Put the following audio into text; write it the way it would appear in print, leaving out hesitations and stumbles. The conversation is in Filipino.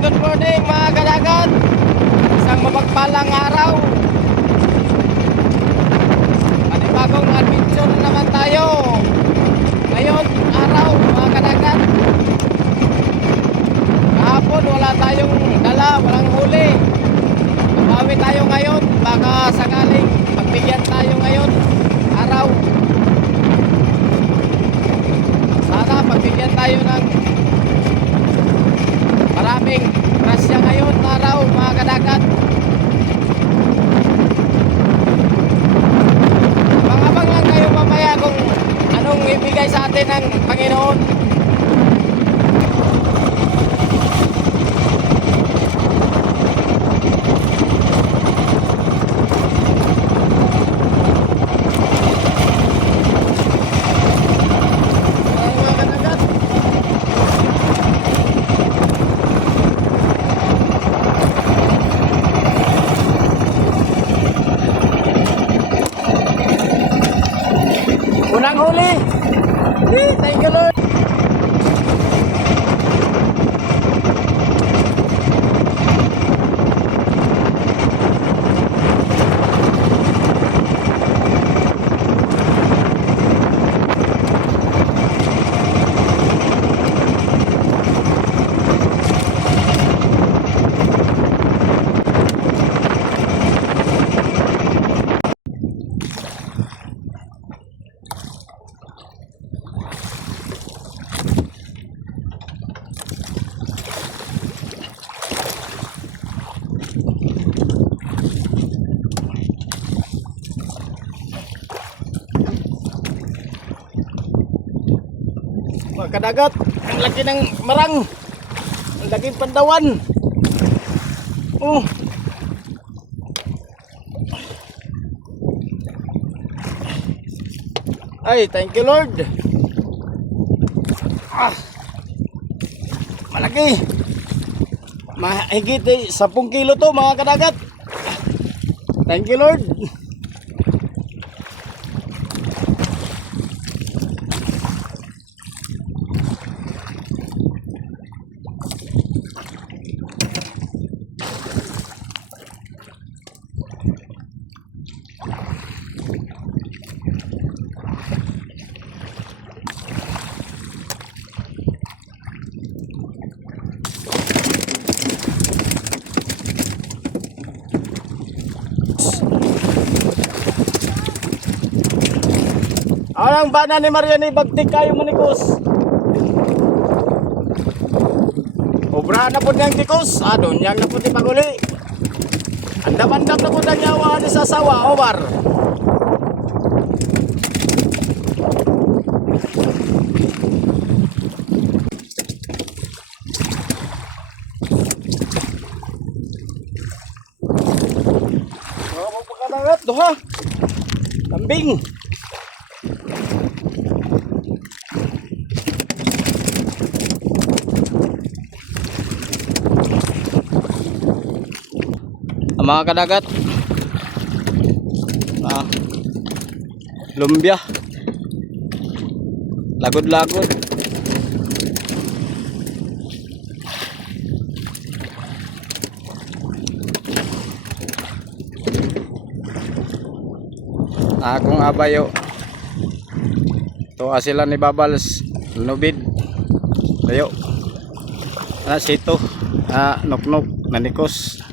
good morning mga kadagat. Isang mapagpalang araw. Panibagong adventure na naman tayo. Ngayon, araw mga kadagat. Kahapon wala tayong dala, walang huli. Bawi tayo ngayon, baka sakaling pagbigyan tayo ngayon, araw. Sana pagbigyan tayo ng maraming grasya ngayon, araw mga kadagat. Abang-abang lang kayo mamaya kung anong ibigay sa atin ng Panginoon. Unang huli. Thank you Lord. Mga kadagat, ang laki ng marang, ang laki ng pandawan. Oh. Ay, thank you Lord. Malaki. Mahigit 10 kilo to mga kadagat. Thank you Lord. Ang bana ni Mariani bagtik kayo manikos. Obra na po niyang tikos. Doon niyang na po di paguli. Andam-andam na po na nyawa ni sasawa, Omar. Magpakadangat, doha. Kambing. Mga kadagat, lumbia, lagod-lagod. Akong abayo to asila ni Babals nubid layo sito nuknuk nanikos.